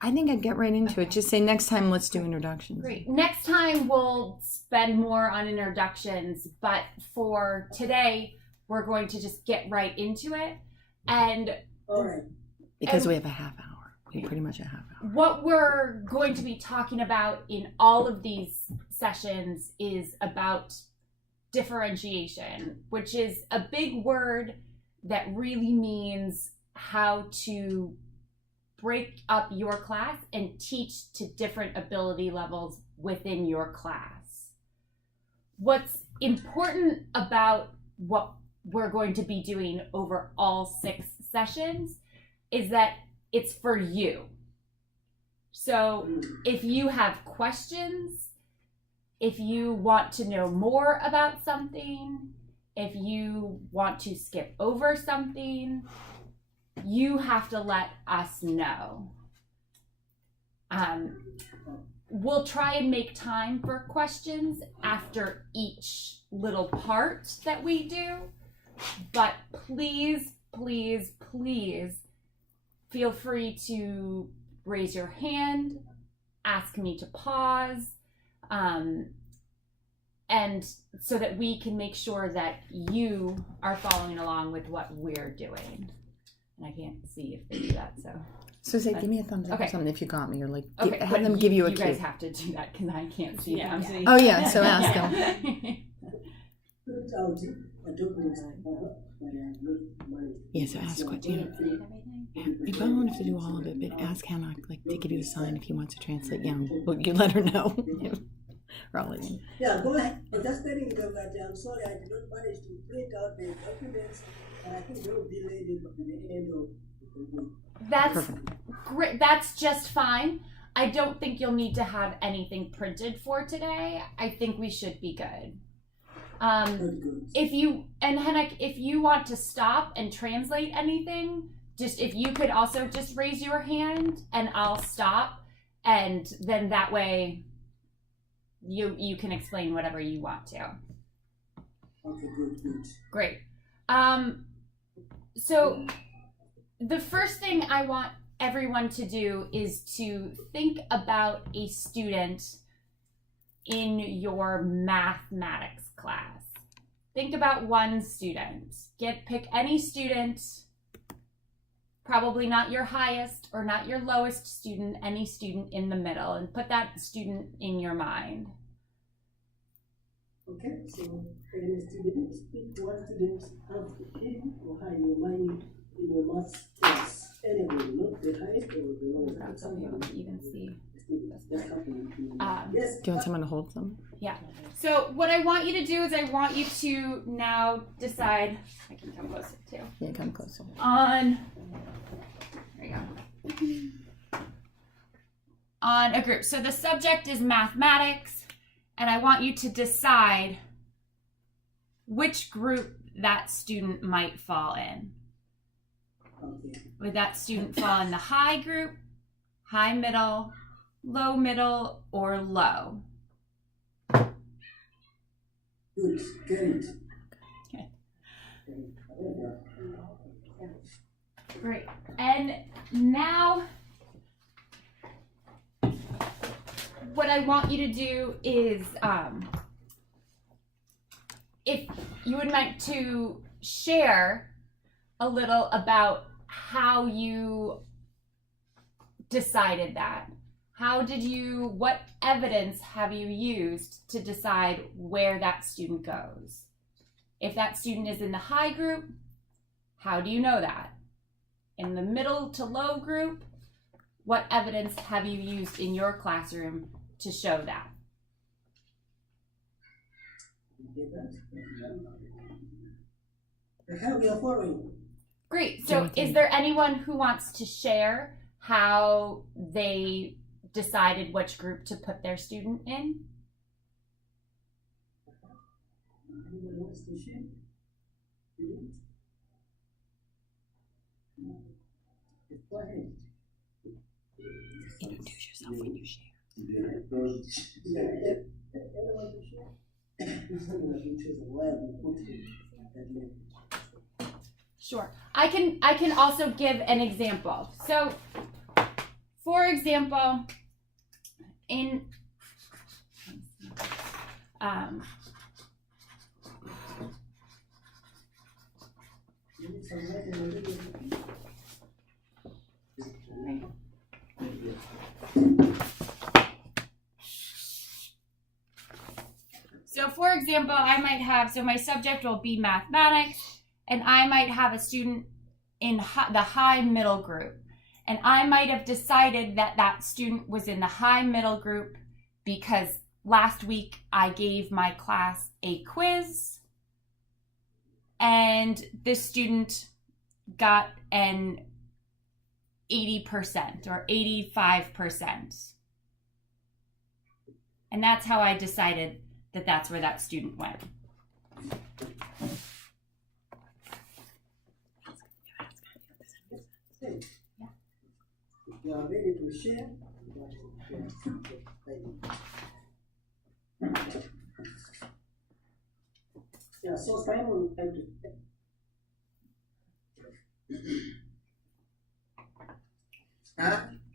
I think I'd get right into it. Just say next time, let's do introductions. Great. Next time we'll spend more on introductions, but for today, we're going to just get right into it. And All right. Because we have a half hour. We have pretty much a half hour. what we're going to be talking about in all of these sessions is about differentiation, which is a big word that really means how to break up your class and teach to different ability levels within your class. What's important about what we're going to be doing over all 6 sessions is that it's for you. So if you have questions, if you want to know more about something, if you want to skip over something, you have to let us know. We'll try and make time for questions after each little part that we do, but please, please, please feel free to raise your hand, ask me to pause, and so that we can make sure that you are following along with what we're doing. And I can't see if they do that, so. So say, give me a thumbs up or something if you got me, or like, Okay, have them give you a You cue. guys have to do that because I can't see them. Oh yeah, so ask them. Yeah, so ask what, you know. You probably won't have to do all of it, but ask Henock, like, to give you a sign if he wants to translate. Yeah, well, you let her know. Or I'll let you. Yeah, go ahead. I'm just telling them that I'm sorry I did not manage to print out the documents, and I think they will be ready by the end of the week. That's great. That's just fine. I don't think you'll need to have anything printed for today. I think we should be good. If you, and Henock, if you want to stop and translate anything, just if you could also just raise your hand and I'll stop, and then that way you can explain whatever you want to. Okay, good. Great. So the first thing I want everyone to do is to think about a student in your mathematics class. Think about one student. Pick any student, probably not your highest or not your lowest student, any student in the middle, and put that student in your mind. Okay, so any student, pick one student out the hidden or high in your mind in your math class. Anyway, not the highest or the lowest. That's something you can even see. Yes. Do you want someone to hold them? Yeah. So what I want you to do is I want you to now decide. I can come closer too. Yeah, come closer. On. There you go. On a group. So the subject is mathematics, and I want you to decide which group that student might fall in. Okay. Would that student fall in the high group, high middle, or low? Good. Great. Okay. Great. And now what I want you to do is if you would like to share a little about how you decided that. What evidence have you used to decide where that student goes? If that student is in the high group, how do you know that? In the middle to low group, what evidence have you used in your classroom to show that? I have your following. Great. So is there anyone who wants to share how they decided which group to put their student in? Anyone wants to share? Go ahead. Introduce yourself when you share. Anyone to share? Sure. I can also give an example. So for example, in so for example, I might have, so my subject will be mathematics, and I might have a student in the high middle group. And I might have decided that that student was in the high middle group because last week I gave my class a quiz and this student got an 80% or 85%. And that's how I decided that that's where that student went. You are ready to share? Yeah, so Simon,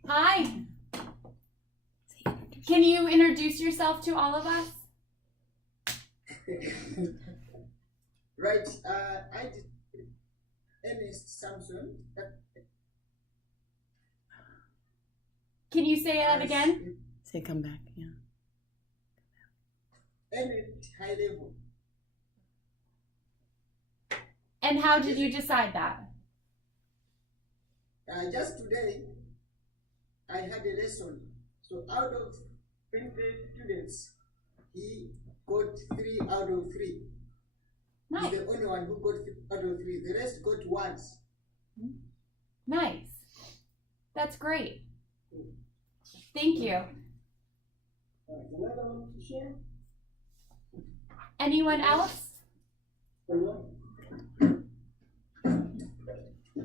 Hi. Can you introduce yourself to all of us? Right, I did Ernest Samson. Can you say that again? Say come back, yeah. Ernest high level. And how did you decide that? Just today, I had a lesson. So out of 20 students, he got 3 out of 3. Nice. He's the only one who got 3 out of 3. The rest got 1s. Nice. That's great. Thank you. another one to share? Anyone else?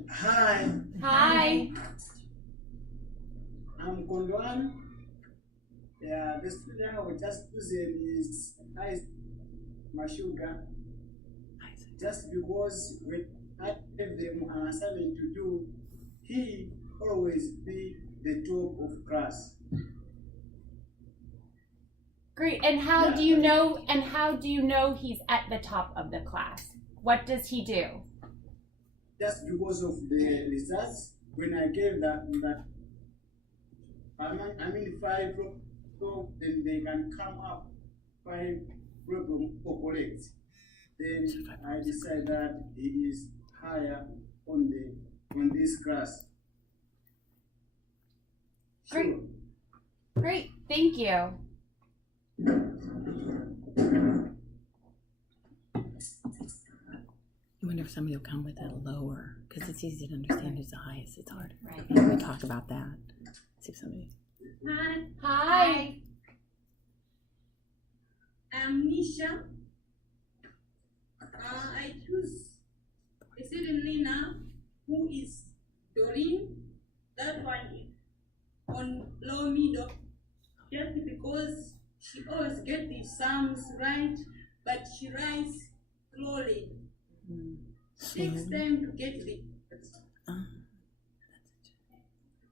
Hi, Hi. I'm Kondwani. Yeah, the student I was just using is Mashuga. Just because when I gave them an assignment to do, he always be the top of class. Great. And how do you know? And how do you know he's at the top of the class? What does he do? Just because of the results, when I gave that I mean 5 so then they can come up 5 problem or correct. Then I decide that he is higher on this class. Great. Sure. Great. Thank you. I wonder if somebody will come with a lower, because it's easy to understand who's the highest. It's harder. Right. Maybe we'll talk about that. See if somebody. Hi. I'm Nisha. I choose a certain Lena who is Doreen. That one is on low middle, just because she always gets the sums right, but she writes slowly. Takes time to get the.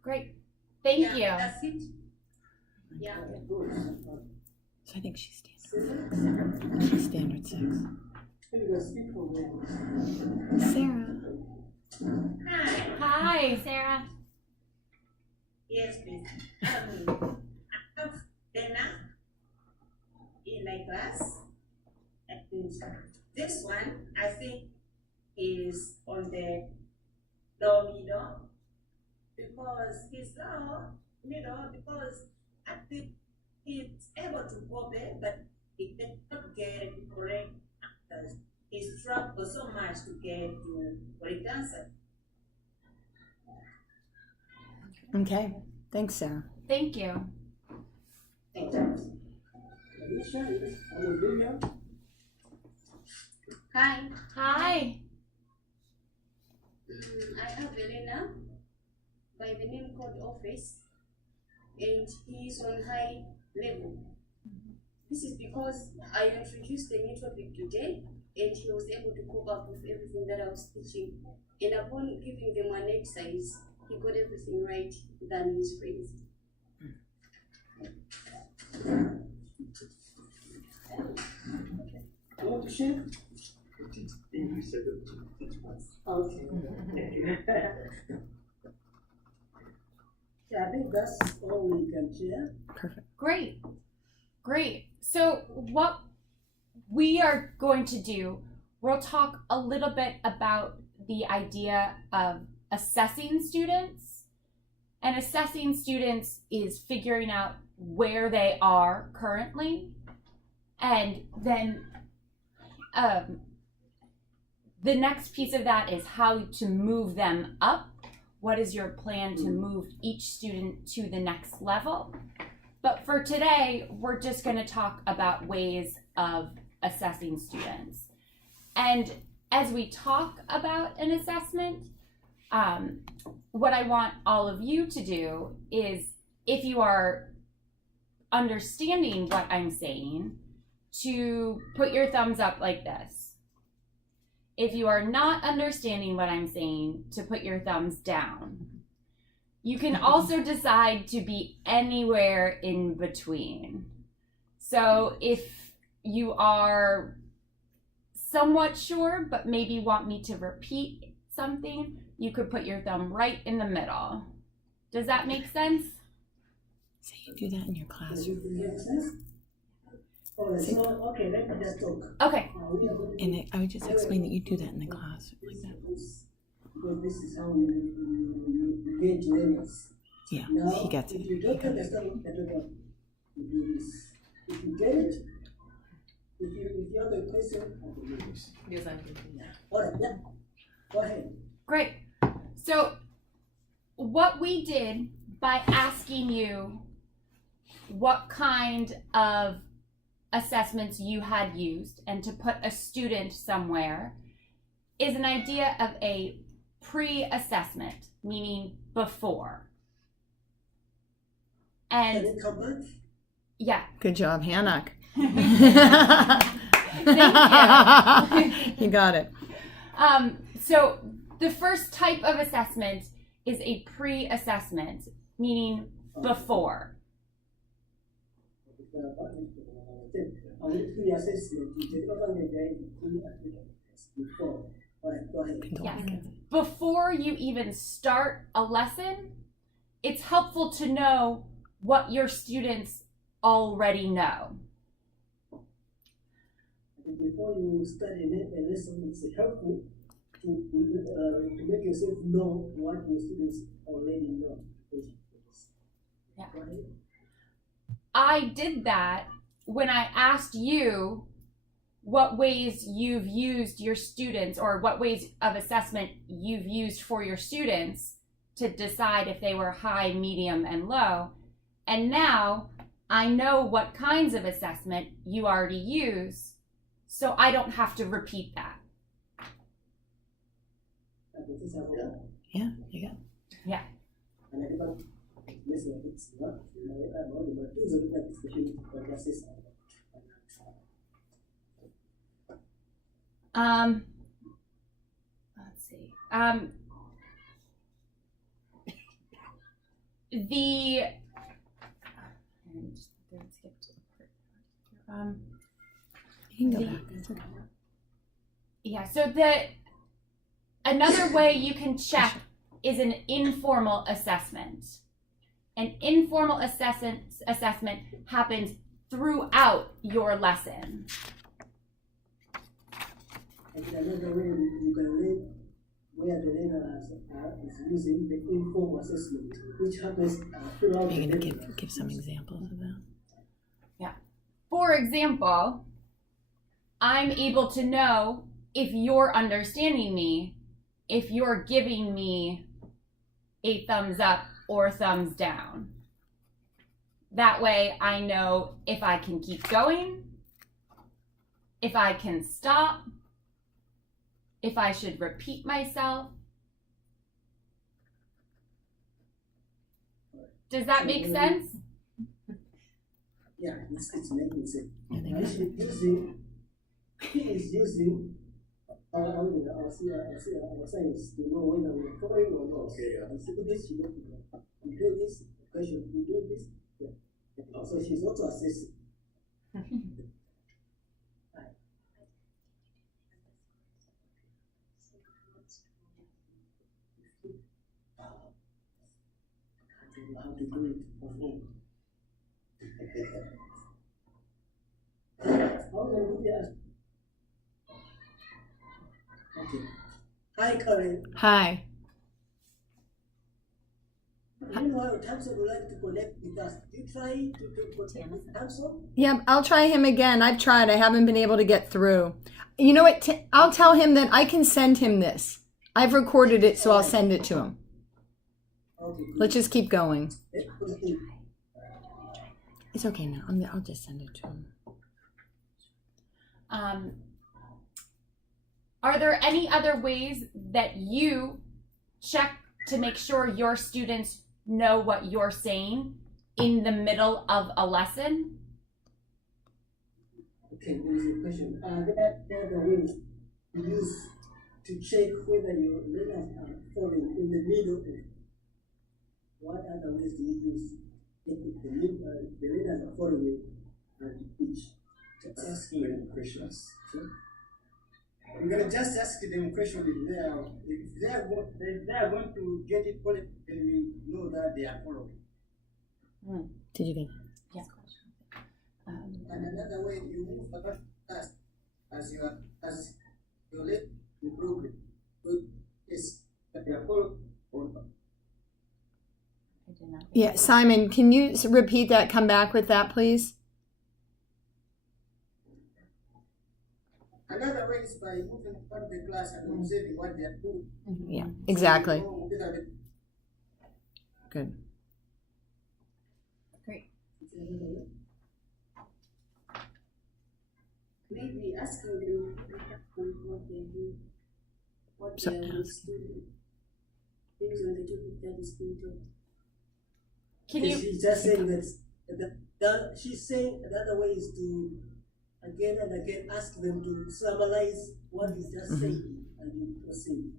Great. Thank you. That's it. Yeah. So I think she's standard. She's standard 6. Sarah. Hi. Hi, Sarah. Yes, please. I have Banda in my class. And this one, I think, is on the low middle because he's low middle because I think he's able to go there, but he cannot get correct answers. He struggles so much to get to correct answer. Okay. Thanks, Sarah. Thank you. Thank you. Nisha, yes, Hallelujah. Hi. Hi. I have Elena by the name called Office, and he is on high level. This is because I introduced the new topic today, and he was able to cope up with everything that I was teaching. And upon giving them an exercise, he got everything right than his friends. You want to share? Okay. Yeah, I think that's all we can share. Perfect. Great. Great. So what we are going to do, we'll talk a little bit about the idea of assessing students. And assessing students is figuring out where they are currently. And then the next piece of that is how to move them up. What is your plan to move each student to the next level? But for today, we're just going to talk about ways of assessing students. And as we talk about an assessment, what I want all of you to do is, if you are understanding what I'm saying, to put your thumbs up like this. If you are not understanding what I'm saying, to put your thumbs down. You can also decide to be anywhere in between. So if you are somewhat sure, but maybe want me to repeat something, you could put your thumb right in the middle. Does that make sense? So you do that in your classroom. Make sense? Alright, so okay, let me just talk. Okay. We are going to And I would just explain that you do that in the class like that. because this is how you engage learners. Yeah, Now, he gets it. if you don't understand what they're talking, you do this. If you get it, if you have a question, I can do this. Yes, I'm thinking that. Alright, yeah. Go ahead. Great. So what we did by asking you what kind of assessments you had used and to put a student somewhere is an idea of a pre-assessment, meaning before. Can And it come back? yeah. Good job, Henock. Thank You got it. So the first type of assessment is a pre-assessment, meaning before. I will pre-assessment. You take over the pre-assessment before. Alright, go ahead. Yes. Before you even start a lesson, it's helpful to know what your students already know. And before you start a lesson, it's helpful to make yourself know what your students already know. Yeah. Go ahead. I did that when I asked you what ways you've used your students, or what ways of assessment you've used for your students to decide if they were high, medium, and low. And now I know what kinds of assessment you already use, so I don't have to repeat that. Yeah, you got it. Yeah. Let's see. You can go back. It's okay. Yeah, so another way you can check is an informal assessment. An informal assessment happens throughout your lesson. And another way you can learn where the learner is using the informal assessment, which happens throughout You're the going to give some examples of that. For example, I'm able to know if you're understanding me, if you're giving me a thumbs up or thumbs down. That way I know if I can keep going, if I can stop, if I should repeat myself. Does that make sense? Yeah, it's making sense. Yeah, they Now, got it. he is using I'll see our science to know whether we are following or not. Okay. I'll see this, you do this, question, you do this. Yeah. So she's also assessing. How to do it for home. How can we ask? Okay. Hi, Karen. Hi. Meanwhile, Thompson would like to connect with us. Did you try to connect with Thompson? Yeah, I'll try him again. I've tried. I haven't been able to get through. You know what? I'll tell him that I can send him this. I've recorded it, so I'll send it to him. Okay. Let's just keep going. Okay. It's okay now. I'll just send it to him. Are there any other ways that you check to make sure your students know what you're saying in the middle of a lesson? Okay, there is a question. There are the ways to use to check whether your letters are falling in the middle of. What other ways do you use if the letters are falling and each? Just asking them questions. Okay? I'm gonna just ask them questions if they are going to get it correct, then we know that they are following. Did you get it? Yeah. And another way you move about fast as you let the program. So yes, that they are following. Yeah, Simon, can you repeat that? Come back with that, please. Another way is by moving part of the class and observing what they are doing. Yeah, exactly. So you know, Good. Great. Maybe asking them what they do, what So- they are understanding, things on the topic that is being taught. Can you? She's just saying that she's saying another way is to again and again ask them to summarize what is just saying and you proceed.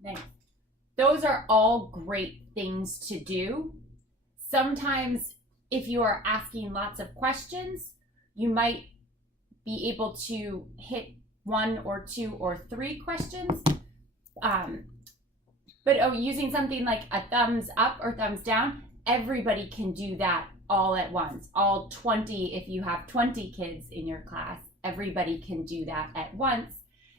Nice. Those are all great things to do. Sometimes if you are asking lots of questions, you might be able to hit 1 or 2 or 3 questions. But using something like a thumbs up or thumbs down, everybody can do that all at once. All 20, if you have 20 kids in your class, everybody can do that at once.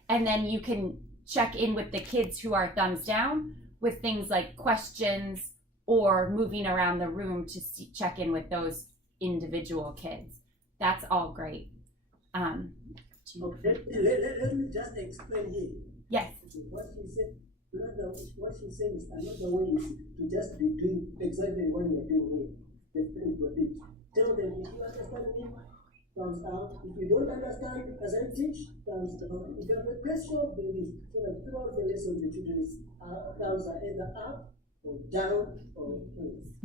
And then you can check in with the kids who are thumbs down with things like questions or moving around the room to check in with those individual kids. That's all great. Okay, let me just explain here. Yes. What she said, what she said is another way is to just be doing exactly what we are doing here. Tell them if you understand me, thumbs up. If you don't understand, as I teach, thumbs down. If you have a question, please, so that throughout the lesson, the children's thumbs are either up or down or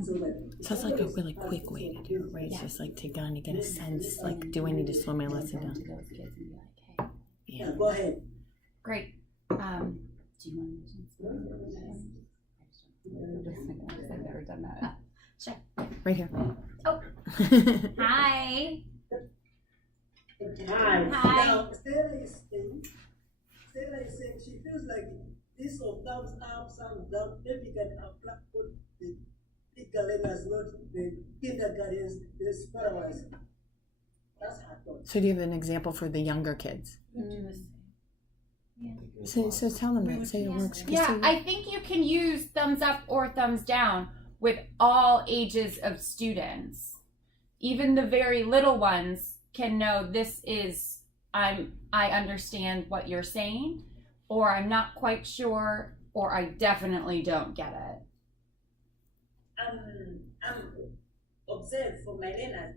so that. So it's like a really quick way to do it, right? It's just like to kind of get a sense, like, do I need to slow my lesson down? To those kids and be like, hey. Yeah, go ahead. Great. Do you want to mention I've never done that. Sure. Right here. Oh. Hi. Hi. Hi. Now, Sera is saying she feels like this of thumbs up, thumbs down, maybe can apply for the big learners, not the kindergartens, the smaller ones. That's her thought. So do you have an example for the younger kids? So tell them that. Say it works. Yeah, I think you can use thumbs up or thumbs down with all ages of students. Even the very little ones can know this is, I understand what you're saying, or I'm not quite sure, or I definitely don't get it. Observed for my learners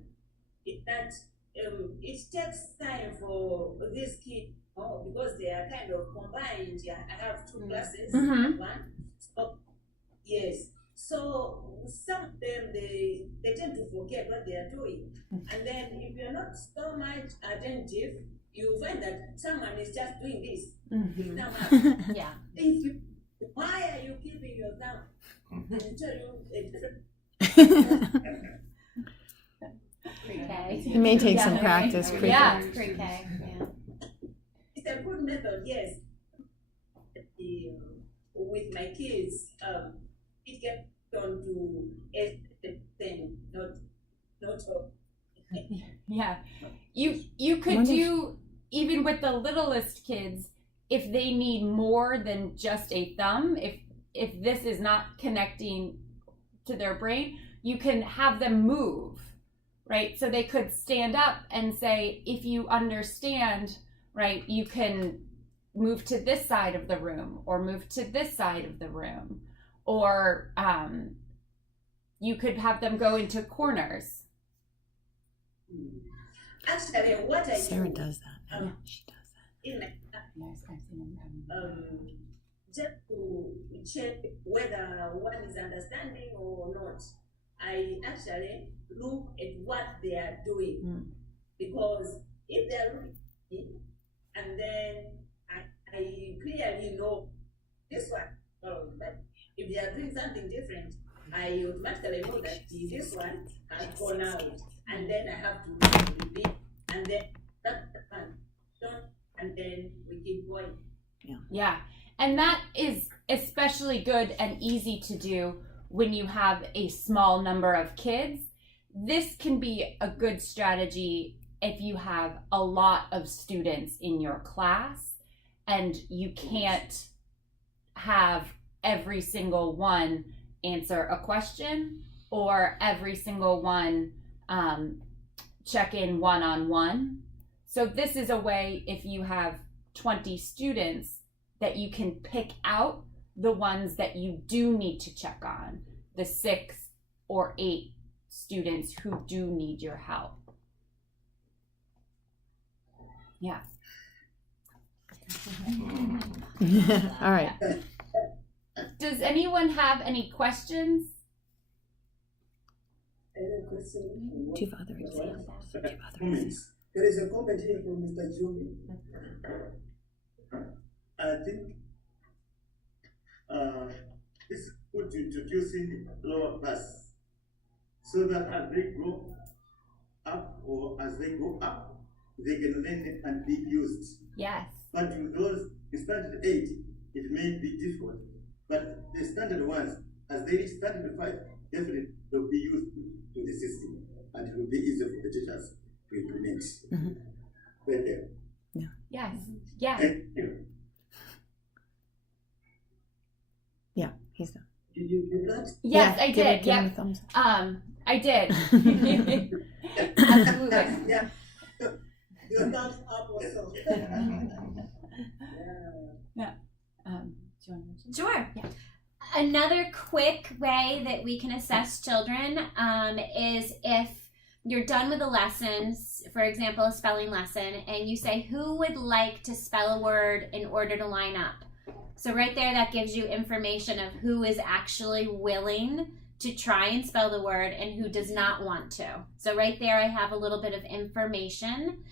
that it takes time for these kids, because they are kind of combined. Yeah, I have 2 classes, one. So, yes. So some of them they tend to forget what they are doing, and then if you're not so much attentive, you find that someone is just doing this. Mhm. Thumb up. Yeah. If you, why are you keeping your thumb? And tell you a different. PreK. It may take some Yeah. practice. Yeah, PreK. PreK. Yeah. It's a good method, yes. With my kids, it gets on to a thing, not all. Yeah. You could Wonder if- do, even with the littlest kids, if they need more than just a thumb, if this is not connecting to their brain, you can have them move, right? So they could stand up and say, if you understand, right, you can move to this side of the room or move to this side of the room, or you could have them go into corners. Actually, what I Sera do does that. Yeah, she does that. in my just to check whether one is understanding or not, I actually look at what they are doing. Because if they are looking, and then I clearly know this one, but if they are doing something different, I automatically know that this one has gone out, and then I have to repeat, and then that one, and then we keep going. Yeah. And that is especially good and easy to do when you have a small number of kids. This can be a good strategy if you have a lot of students in your class and you can't have every single one answer a question or every single one check in one-on-one. So this is a way, if you have 20 students, that you can pick out the ones that you do need to check on, the 6 or 8 students who do need your help. Yeah. All right. Does anyone have any questions? Any question? Do you have other examples? Do you have other Comments. There is a comment here from Mr. Jumi. I think it's good to introducing lower class so that as they grow up or as they go up, they can learn and be used. Yes. But with those standard 8, it may be difficult. But the standard ones, as they reach standard 5, definitely they'll be used to the system and it will be easier for the teachers to implement. Right there. Yes. Yeah. Thank you. Yeah, he's done. Did you do that? Yes, I give did. Give him a Yep. thumbs up. I did. Absolutely. Yeah. Your thumbs up also. Yeah. Do you want to mention? Sure. Yeah. Another quick way that we can assess children is if you're done with a lesson, for example, a spelling lesson, and you say, who would like to spell a word in order to line up? So right there, that gives you information of who is actually willing to try and spell the word and who does not want to. So right there, I have a little bit of information.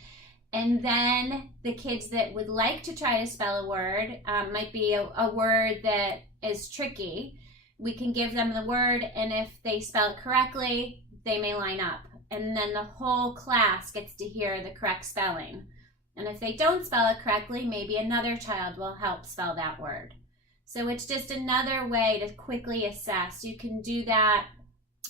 And then the kids that would like to try to spell a word, might be a word that is tricky. We can give them the word, and if they spell it correctly, they may line up. And then the whole class gets to hear the correct spelling. And if they don't spell it correctly, maybe another child will help spell that word. So it's just another way to quickly assess. You can do that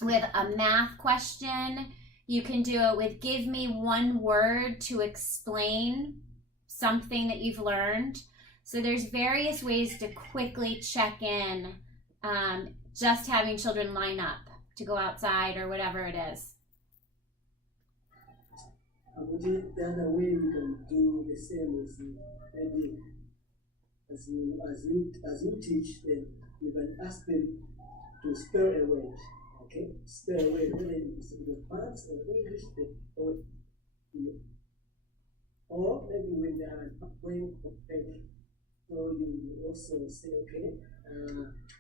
with a math question. You can do it with give me one word to explain something that you've learned. So there's various ways to quickly check in, just having children line up to go outside or whatever it is. The other way we can do the same is maybe as you teach them, you can ask them to spell a word. Okay, spell a word, whether it's the parts or English, or maybe when they are going for PreK. So you also say, okay,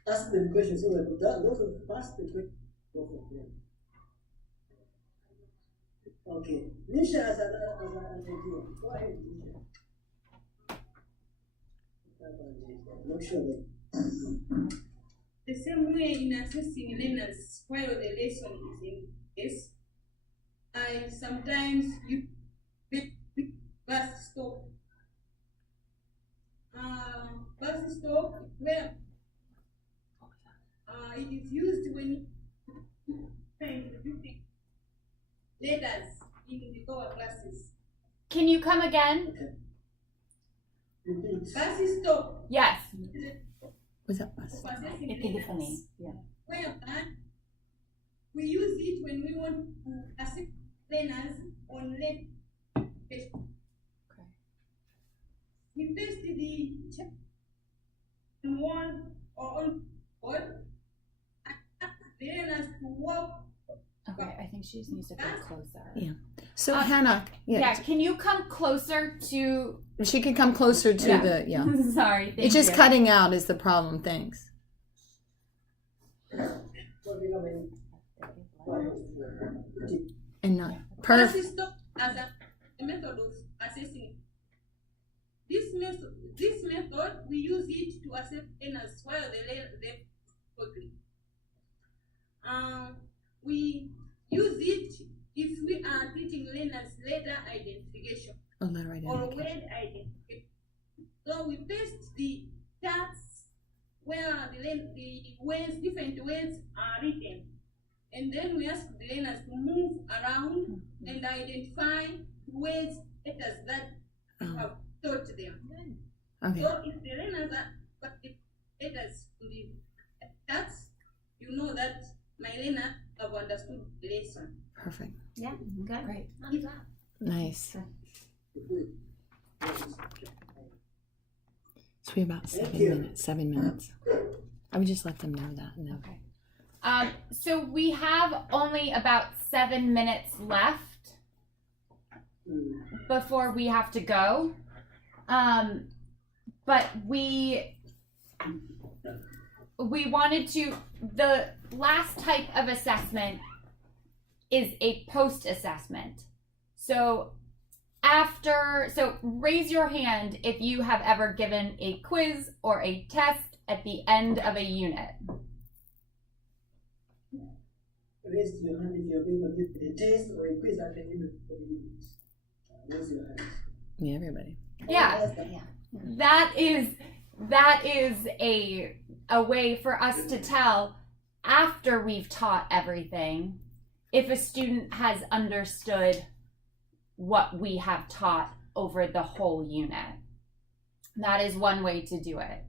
ask them questions so that those who pass the question go for them. Okay. Nisha has an idea. Go ahead, Nisha. Not sure that. The same way in assessing learners while the lesson is in place, I sometimes use bus stop. Bus stop is where it is used when introducing letters in the lower classes. Can you come again? Okay. Repeat. Bus stop Yes. Was that bus? for assessing learners. Yeah. Whereby we use it when we want to assess learners on learning. Okay. We paste the check on one or on board and ask the learners to walk. Okay, I think she just needs to go closer. Yeah. So Henock, Yeah, can you come closer to she can come closer to the Sorry, thank It's just you. cutting out is the problem. Thanks. And not perfect. Bus stop as a method of assessing. This method we use it to assess learners while they progress. We use it if we are teaching learners letter identification Oh, letter or identification. word identification. So we paste the charts where the words, different words are written. And then we ask the learners to move around and identify the words, letters that we have taught them. Okay. So if the learners are letters to the charts, you know that my learner have understood the lesson. Perfect. Yeah, good. Great. Nice. So we have about Thank you. 7 minutes. I would just let them know that. No. Okay. So we have only about 7 minutes left before we have to go. But we wanted to, the last type of assessment is a post assessment. So raise your hand if you have ever given a quiz or a test at the end of a unit. Raise your hand if you're going to give a test or a quiz at the end of the unit. Raise your hand. Yeah, everybody. Yeah. That is a way for us to tell after we've taught everything if a student has understood what we have taught over the whole unit. That is one way to do it.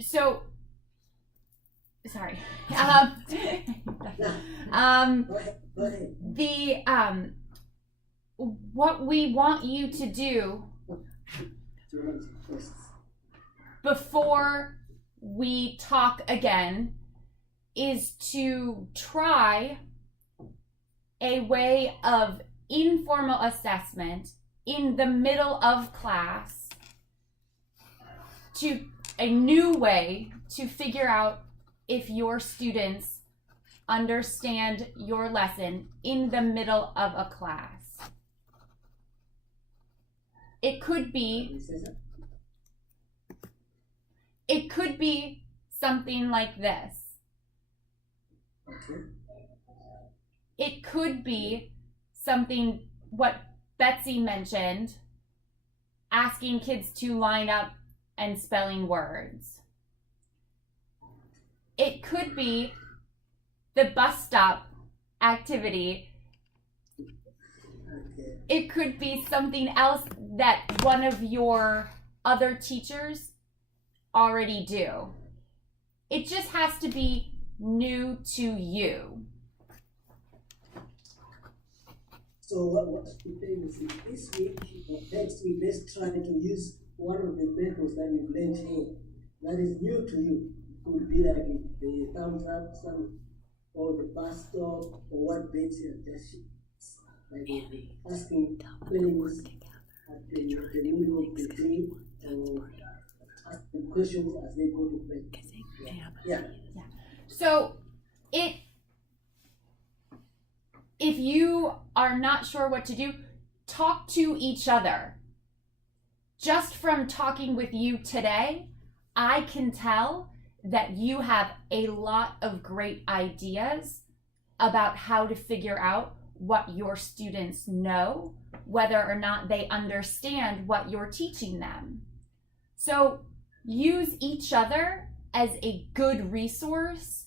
So sorry. Go ahead. What we want you to do before we talk again is to try a way of informal assessment in the middle of class, to a new way to figure out if your students understand your lesson in the middle of a class. It could be something like this. It could be something what Betsy mentioned, asking kids to line up and spelling words. It could be the bus stop activity. It could be something else that one of your other teachers already do. It just has to be new to you. So what the thing is, this week or next week, let's try to use one of the methods that we've learned here that is new to you. It would be like the thumbs up, or the bus stop, or what Betsy has just shared. Like asking players at the middle of the day, or asking questions as they go to play. Yeah. So if you not sure what to do, talk to each other. Just from talking with you today, I can tell that you have a lot of great ideas about how to figure out what your students know, whether or not they understand what you're teaching them. So use each other as a good resource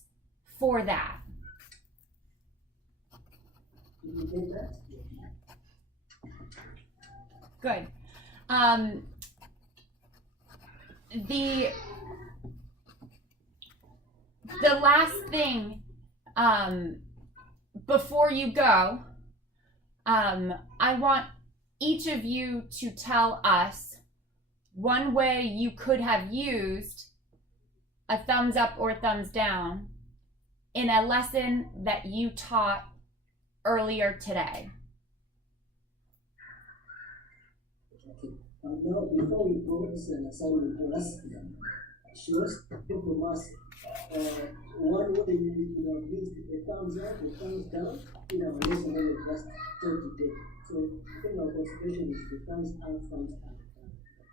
for that. Did you get that? Good. The last thing before you go, I want each of you to tell us one way you could have used a thumbs up or thumbs down in a lesson that you taught earlier today. Now, before we go, this is an assignment for us. She was taking from us one way you have used a thumbs up, a thumbs down in our lesson that we just taught today. So I think our concentration is the thumbs up, thumbs up.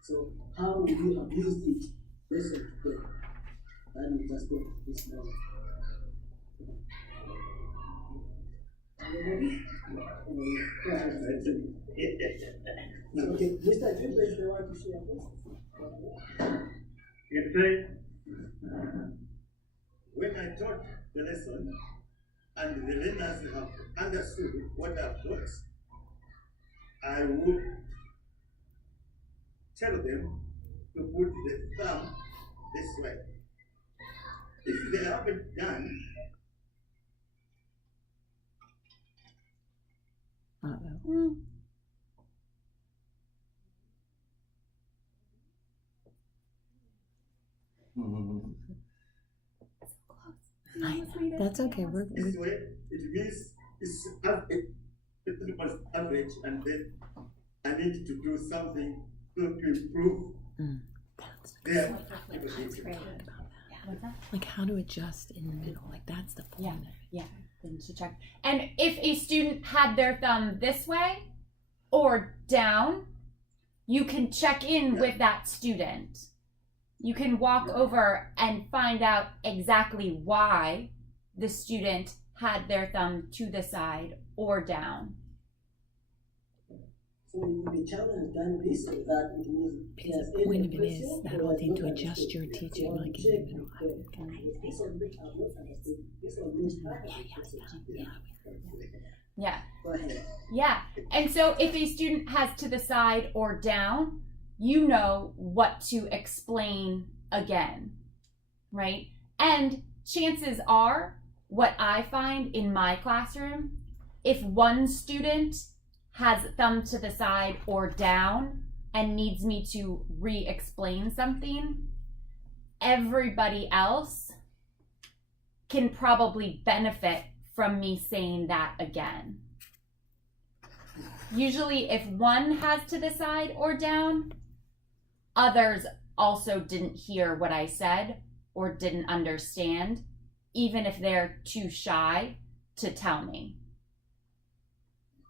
So how do you have used it lesson today? And we just go this now. Okay, Mr. Jumbo is the one to share this. You say, when I taught the lesson and the learners have understood what I've taught, I would tell them to put the thumb this way. If they haven't done, That's okay. this way, it means it's average, and then I need to do something to improve their ability. Like how to adjust in the middle. Like that's the point. Yeah, then to check. And if a student had their thumb this way or down, you can check in with that student. You can walk over and find out exactly why the student had their thumb to the side or down. So the challenge done this or that, it means Because the point of it is that whole thing to adjust your teaching like in the middle. This one which I've not understood. This one means Yeah. Go ahead. Yeah. And so if a student has to the side or down, you know what to explain again, right? And chances are, what I find in my classroom, if one student has thumb to the side or down and needs me to re-explain something, everybody else can probably benefit from me saying that again. Usually if one has to the side or down, others also didn't hear what I said or didn't understand, even if they're too shy to tell me.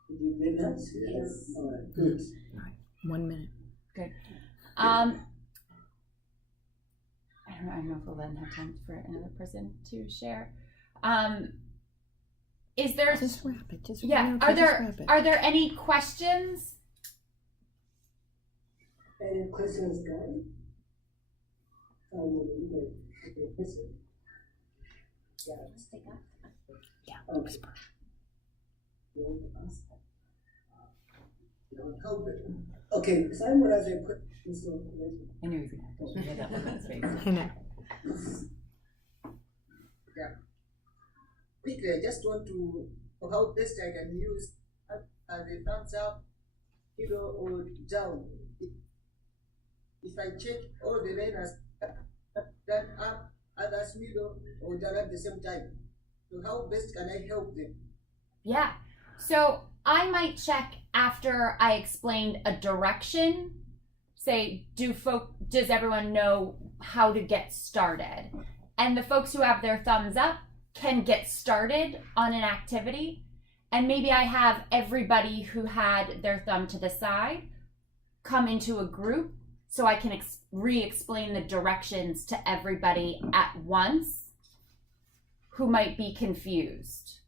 Did you get that? Yes. All right, good. All right, 1 minute. Good. I don't know if we'll then have time for another person to share. Is there? Just wrap it. Just Yeah. Are there any questions? Any questions, guys? Question? Yeah. Okay. Whisper. You want to ask? Okay, Simon has a question. So, I knew he was going to have that one on his face. I know. Yeah. Quickly, I just want to know how best I can use the thumbs up, or down. If I check all the learners done up, others middle, or down at the same time. So how best can I help them? Yeah. So I might check after I explained a direction. Say, does everyone know how to get started? And the folks who have their thumbs up can get started on an activity. And maybe I have everybody who had their thumb to the side come into a group so I can re-explain the directions to everybody at once who might be confused.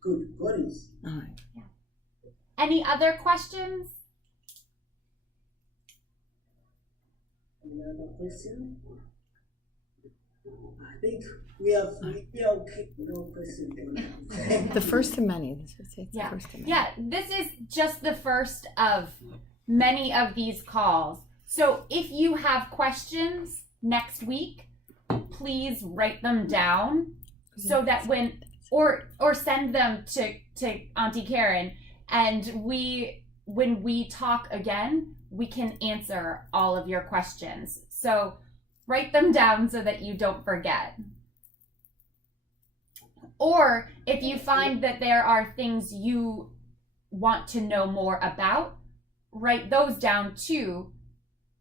Good. Got it. All right. Any other questions? Any other question? I think we are okay. No question. The first of many. It's the Yeah. first of many. Yeah, this is just the first of many of these calls. So if you have questions next week, please write them down so that when or send them to Auntie Karen, and when we talk again, we can answer all of your questions. So write them down so that you don't forget. Or if you find that there are things you want to know more about, write those down too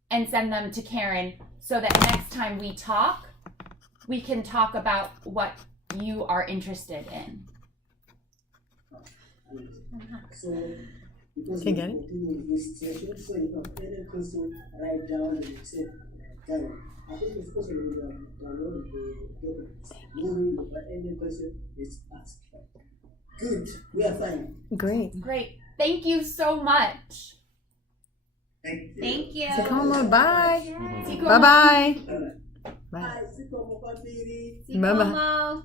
and send them to Karen so that next time we talk, we can talk about what you are interested in. So, because Can we I get it? continue this session, so if you have any question, write down and you say, Karen, I think it's possible you have downloaded the documents. Moving, but any question is asked. Good, we are fine. Great. Great. Thank you so much. Thank you. Thank you. Tacoma, bye. Yay. Bye-bye. All right. Bye. Bye. Siko Mukabiri. Bye-bye. Sikomo.